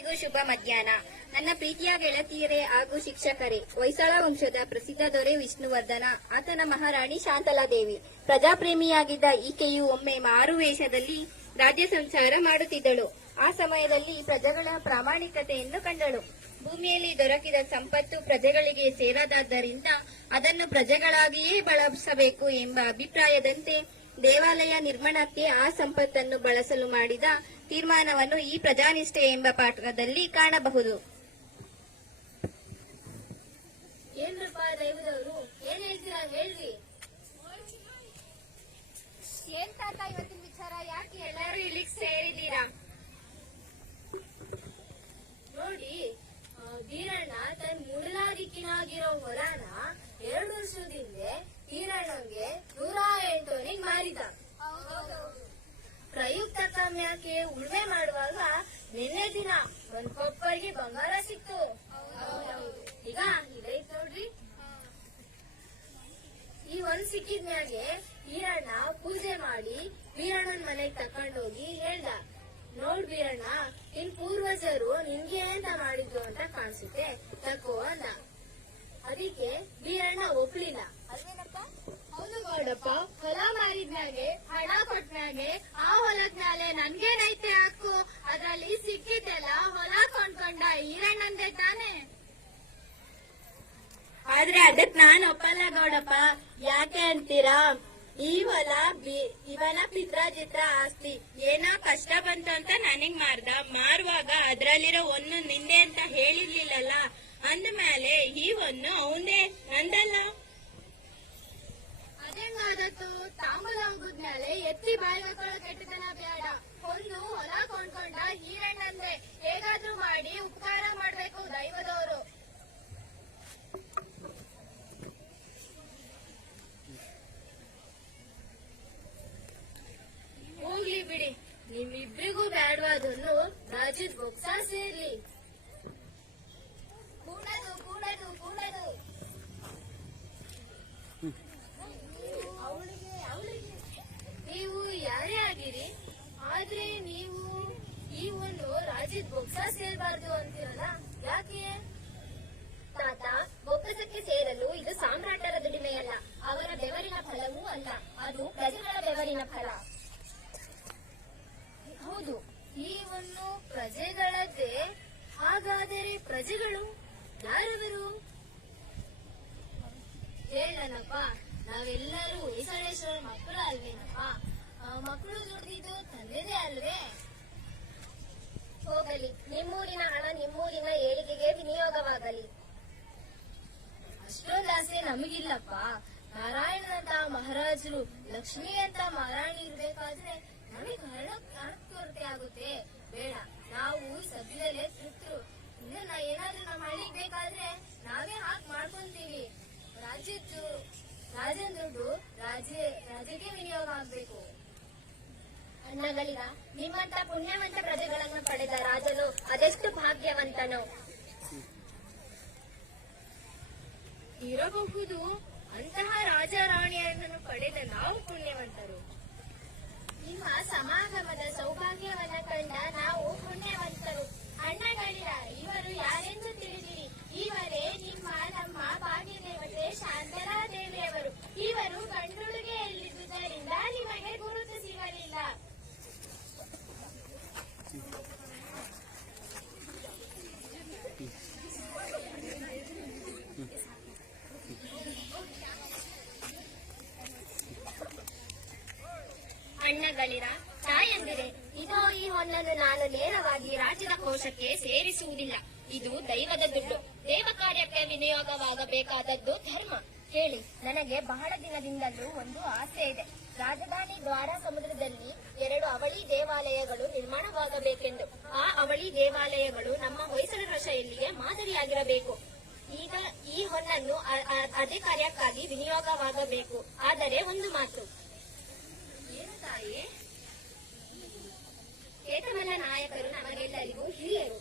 ಎಲ್ಲರಿಗೂ ಶುಭ ಮಧ್ಯಾಹ್ನ. ನನ್ನ ಪ್ರೀತಿಯ ಗೆಳತಿಯರೇ ಹಾಗೂ ಶಿಕ್ಷಕರೇ, ಹೊಯ್ಸಳ ವಂಶದ ಪ್ರಸಿದ್ಧ ದೊರೆ ವಿಷ್ಣುವರ್ಧನ, ಆತನ ಮಹಾರಾಣಿ ಶಾಂತಲಾದೇವಿ. ಪ್ರಜಾಪ್ರೇಮಿಯಾಗಿದ್ದ ಈಕೆಯು ಒಮ್ಮೆ ಮಾರುವೇಷದಲ್ಲಿ ರಾಜ್ಯ ಸಂಚಾರ ಮಾಡುತ್ತಿದ್ದಳು. ಆ ಸಮಯದಲ್ಲಿ ಪ್ರಜೆಗಳ ಪ್ರಾಮಾಣಿಕತೆಯನ್ನು ಕಂಡಳು. ಭೂಮಿಯಲ್ಲಿ ದೊರಕಿದ ಸಂಪತ್ತು ಪ್ರಜೆಗಳಿಗೆ ಸೇರದಾದ್ದರಿಂದ ಅದನ್ನು ಪ್ರಜೆಗಳಾಗಿಯೇ ಬಳಸಬೇಕು ಎಂಬ ಅಭಿಪ್ರಾಯದಂತೆ ದೇವಾಲಯ ನಿರ್ಮಾಣಕ್ಕೆ ಆ ಸಂಪತ್ತನ್ನು ಬಳಸಲು ಮಾಡಿದ ತೀರ್ಮಾನವನ್ನು ಈ ಪ್ರಜಾನಿಷ್ಠೆ ಎಂಬ ಪಾಠದಲ್ಲಿ ಕಾಣಬಹುದು. ಏನ್ರಪ್ಪ ದೈವದವರು, ಏನ್ ಹೇಳ್ತೀರಾ ಹೇಳ್ರಿ. ಏನ್ ತಾತ ಇವತ್ತಿನ ವಿಚಾರ? ಯಾಕೆ ಎಲ್ಲರೂ ಇಲ್ಲಿಗೆ ಸೇರಿದ್ದೀರಾ? ನೋಡಿ, ವೀರಣ್ಣ ತನ್ನ ಮೂಡಲಾದಿಕ್ಕಿನಾಗಿರೋ ಹೊಲನ 2 ವರ್ಷದಿಂದ ಈರಣ್ಣಂಗೆ 108 ಮಾರಿದ. ಪ್ರಯುಕ್ತ ಕಾಮ್ಯಕ್ಕೆ ಉಳ್ಮೆ ಮಾಡುವಾಗ ನಿನ್ನೆ ದಿನ ಒಂದ್ ಕೊಪ್ಪರಿಗೆ ಬಂಗಾರ ಸಿಕ್ತು. ಈಗ ಇದೈತ್ ನೋಡ್ರಿ. ಈ ಒಂದ್ ಸಿಕ್ಕಿದ್ಮ್ಯಾಗೆ ಈರಣ್ಣ ಪೂಜೆ ಮಾಡಿ ವೀರಣ್ಣನ್ ಮನೆಗ್ ತಕೊಂಡೋಗಿ ಹೇಳ್ದ, ನೋಡ್ ವೀರಣ್ಣ, ನಿನ್ ಪೂರ್ವಜರು ನಿನ್ಗೆ ಅಂತ ಮಾಡಿದ್ರು ಅಂತ ಕಾಣಿಸುತ್ತೆ, ತಕೋ ಅಂದ. ಅದಕ್ಕೆ ವೀರಣ್ಣ ಒಪ್ಲಿಲ್ಲ. ಅಲ್ವೇನಪ್ಪ? ಹೌದು ಗೌಡಪ್ಪ, ಹೊಲ ಮಾರಿದ್ಮ್ಯಾಗೆ ಹಣ ಕೊಟ್ಮ್ಯಾಗೆ ಆ ಹೊಲದ ಮ್ಯಾಲೆ ನನ್ಗೇನೈತೆ ಹಾಕು, ಅದ್ರಲ್ಲಿ ಸಿಕ್ಕಿದ್ದೆಲ್ಲ ಹೊಲ ಕೊಂಡ್ಕೊಂಡ ಈರಣ್ಣಂದೆ ತಾನೆ. ಆದ್ರೆ ಅದಕ್ ನಾನ್ ಒಪ್ಪಲ್ಲ ಗೌಡಪ್ಪ. ಯಾಕೆ ಅಂತೀರಾ? ಈ ಹೊಲ ಇವನ ಪಿತ್ರಾಜಿತ್ರ ಆಸ್ತಿ. ಏನೋ ಕಷ್ಟ ಬಂತು ಅಂತ ನನಗ್ ಮಾರ್ದ. ಮಾರುವಾಗ ಅದ್ರಲ್ಲಿರೋ ಒಂದು ನಿಂದೆ ಅಂತ ಹೇಳಿರ್ಲಿಲ್ಲಲ್ಲ. ಅಂದ್ಮೇಲೆ ಈ ಒಂದು ಅವಂದೇ, ನಂದಲ್ಲ. ಅದೇಂಗಾದತ್ತು? ತಾಂಬೂಲ ಹೋಗುದ್ಮೇಲೆ ಎತ್ತಿ ಬಾಯಿ ಹಾಕೊಳ್ಳೋ ಕೆಟ್ಟತನ ಬೇಡ. ಒಂದು ಹೊಲ ಕೊಂಡ್ಕೊಂಡ ಈರಣ್ಣಂದೆ. ಹೇಗಾದ್ರೂ ಮಾಡಿ ಉಪಕಾರ ಮಾಡ್ಬೇಕು ದೈವದವರು. ಹೋಗ್ಲಿ ಬಿಡಿ, ನಿಮ್ಮಿಬ್ರಿಗೂ ಬೇಡವಾದನ್ನು ರಾಜ್ಯದ ಬೊಕ್ಸ ಸೇರ್ಲಿ. ಕೂಡದು ಕೂಡದು ಕೂಡದು. ನೀವು ಯಾರೇ ಆಗಿರಿ, ಆದ್ರೆ ನೀವು ಈ ಒಂದು ರಾಜ್ಯದ ಬೊಕ್ಸ ಸೇರ್ಬಾರ್ದು ಅಂತೀರಲ್ಲ, ಯಾಕೆ? ತಾತ, ಬೊಕ್ಕಸಕ್ಕೆ ಸೇರಲು ಇದು ಸಾಮ್ರಾಟರ ದುಡಿಮೆಯಲ್ಲ, ಅವರ ಬೆವರಿನ ಫಲವೂ ಅಲ್ಲ, ಅದು ಪ್ರಜೆಗಳ ಬೆವರಿನ ಫಲ. ಹೌದು, ಈ ಒಂದು ಪ್ರಜೆಗಳದ್ದೇ. ಹಾಗಾದರೆ ಪ್ರಜೆಗಳು ಯಾರವರು? ಹೇಳನಪ್ಪ, ನಾವೆಲ್ಲರೂ ಹೊಯ್ಸಳೇಶ್ವರ ಮಕ್ಕಳು ಅಲ್ವೇನಪ್ಪ? ಮಕ್ಕಳು ದುಡ್ದಿದ್ದು ತಂದೆದೇ ಅಲ್ವೇ? ಹೋಗಲಿ, ನಿಮ್ಮೂರಿನ ಹಣ ನಿಮ್ಮೂರಿನ ಏಳಿಗೆಗೆ ವಿನಿಯೋಗವಾಗಲಿ. ಅಷ್ಟೊಂದು ಆಸೆ ನಮಗಿಲ್ಲಪ್ಪ. ನಾರಾಯಣನಂತ ಮಹಾರಾಜರು, ಲಕ್ಷ್ಮಿ ಅಂತ ಮಹಾರಾಣಿ ಇರ್ಬೇಕಾದ್ರೆ ನಮಗೆ ಹಣ ಕೊರತೆ ಆಗುತ್ತೆ. ಬೇಡ, ನಾವು ಸದ್ಯದಲ್ಲೇ ತೃಪ್ತರು. ಇದನ್ನ ಏನಾದ್ರೂ ನಮ್ಮ ಹಳ್ಳಿಗೆ ಬೇಕಾದ್ರೆ ನಾವೇ ಹಾಕಿ ಮಾಡ್ಕೊಂತೀವಿ. ರಾಜನ್ ದುಡ್ಡು ರಾಜ್ಯಕ್ಕೆ ವಿನಿಯೋಗ ಆಗ್ಬೇಕು. ಅಣ್ಣಗಳಿಗ, ನಿಮ್ಮಂತ ಪುಣ್ಯವಂತ ಪ್ರಜೆಗಳನ್ನು ಪಡೆದ ರಾಜನು ಅದೆಷ್ಟು ಭಾಗ್ಯವಂತನೋ. ಇರಬಹುದು, ಅಂತಹ ರಾಜ ರಾಣಿಯರನ್ನು ಪಡೆದ ನಾವು ಪುಣ್ಯವಂತರು. ನಿಮ್ಮ ಸಮಾಗಮದ ಸೌಭಾಗ್ಯವನ್ನ ಕಂಡ ನಾವು ಪುಣ್ಯವಂತರು. ಅಣ್ಣಗಳಿರ, ಇವರು ಯಾರೆಂದು ತಿಳಿದಿರಿ? ಇವರೇ ನಮ್ಮ ಭಾಗ್ಯದೇವತೆ ಶಾಂತಲಾದೇವಿಯವರು. ಇವರು ಗಂಡುಡುಗೆಯಲ್ಲಿದ್ದುದರಿಂದ ನಿಮಗೆ ಗುರುತು ಸಿಗಲಿಲ್ಲ. ಅಣ್ಣಗಳಿರ, ತಾಯಂದಿರೆ, ಇದೋ ಈ ಹೊನ್ನನ್ನು ನಾನು ನೇರವಾಗಿ ರಾಜ್ಯದ ಕೋಶಕ್ಕೆ ಸೇರಿಸುವುದಿಲ್ಲ. ಇದು ದೈವದ ದುಡ್ಡು. ದೇವ ಕಾರ್ಯಕ್ಕೆ ವಿನಿಯೋಗವಾಗಬೇಕಾದದ್ದು ಧರ್ಮ. ಹೇಳಿ, ನನಗೆ ಬಹಳ ದಿನದಿಂದಲೂ ಒಂದು ಆಸೆ ಇದೆ. ರಾಜಧಾನಿ ದ್ವಾರ ಸಮುದ್ರದಲ್ಲಿ 2 ಅವಳಿ ದೇವಾಲಯಗಳು ನಿರ್ಮಾಣವಾಗಬೇಕೆಂದು. ಆ ಅವಳಿ ದೇವಾಲಯಗಳು ನಮ್ಮ ಹೊಯ್ಸಳರ ಶೈಲಿಗೆ ಮಾದರಿಯಾಗಿರಬೇಕು. ಈಗ ಈ ಹೊನ್ನನ್ನು ಅದೇ ಕಾರ್ಯಕ್ಕಾಗಿ ವಿನಿಯೋಗವಾಗಬೇಕು. ಆದರೆ ಒಂದು ಮಾತು. ಏನು ತಾಯಿ? ಏಕಮಲ್ಲ ನಾಯಕರು ನಮಗೆಲ್ಲರಿಗೂ ಹಿರಿಯರು.